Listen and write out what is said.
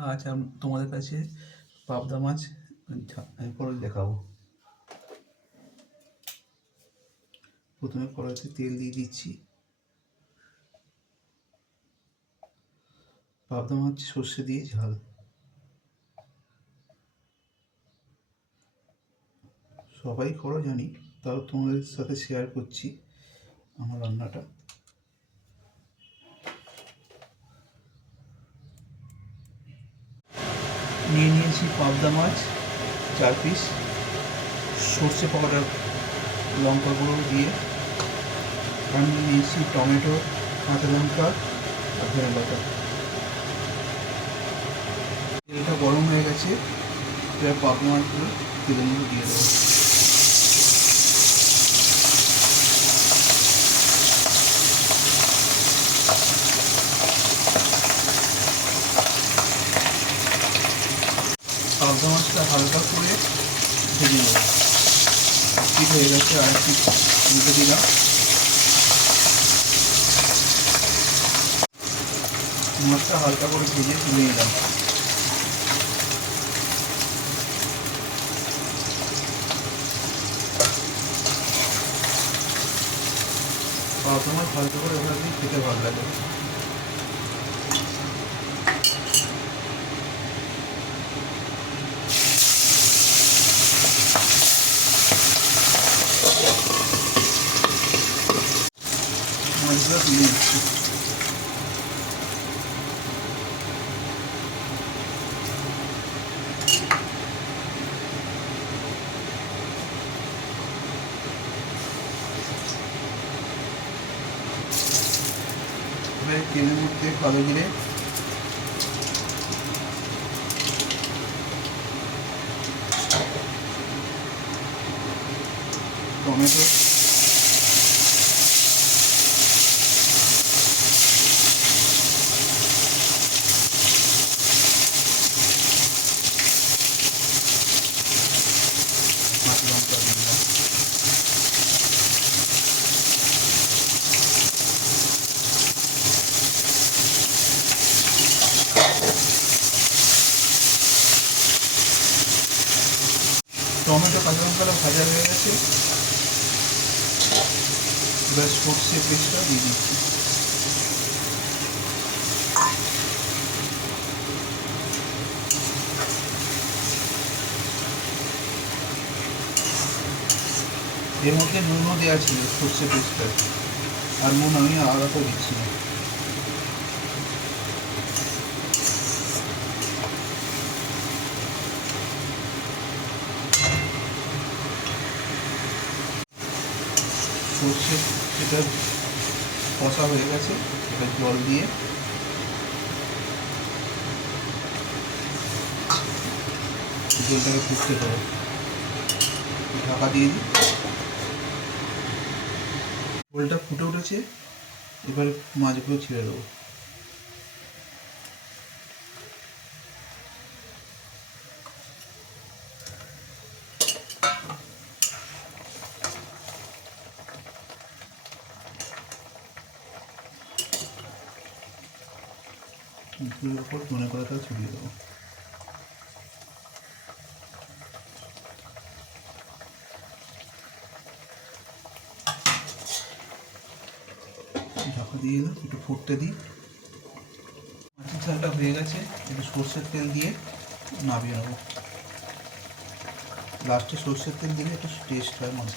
আজ আম তোমাদের কাছে পাবদা মাছ ঝা- করে দেখাবো। প্রথমে কড়াইতে তেল দিয়ে দিচ্ছি। পাবদা মাছ, সর্ষে দিয়ে ঝাল। সবাই করো জানি, তাও তোমাদের সাথে শেয়ার করছি আমার রান্নাটা। নিয়ে নিয়েছি পাবদা মাছ, চার পিস সর্ষে পাউডার, লঙ্কা গুঁড়ো দিয়ে আমি নিয়ে নিয়েছি টমেটো, কাঁচা লঙ্কা আর ধনে পাতা। তেলটা গরম হয়ে গেছে, এবার পাবদা মাছগুলো তেলের মধ্যে দিয়ে দেবো। পাবদা মাছটা হালকা করে ভেজে নেব ঠিক হয়ে গেছে আর একটু দিলাম। মাছটা হালকা করে ভেজে তুলে নিলাম। পাবদা মাছ হালকা করে ওখানে খেতে ভালো লাগে। মাছগুলো তেলের মধ্যে কালো জিরে টমেটো কাঁচা লঙ্কা দিয়ে দিলাম টমেটো কাঁচা লঙ্কাটা ভাজা হয়ে গেছে। এবার সর্ষে পেস্টটা, দিয়ে দিচ্ছি। এর মধ্যে নুনও দেওয়া ছিল, সর্ষে পেস্টটা। আর নুন আমি আলাদা করে দিচ্ছি। না সর্ষে সেটা কষা হয়ে গেছে, এটা জল দিয়ে। জলটাকে ফুটতে হবে। ঢাকা দিয়ে দিই। জলটা ফুটে উঠেছে, এবার মাছগুলো ছেড়ে দেবো। মুখের উপর ধনে ছড়িয়ে দেবো। ঢাকা দিয়ে দিলাম একটু ফুটতে দিই। মাছের ঝালটা হয়ে গেছে, একটু সর্ষের তেল দিয়ে নামিয়ে নেব। লাস্টে সর্ষের তেল দিলে একটু টেস্ট হয় মাছ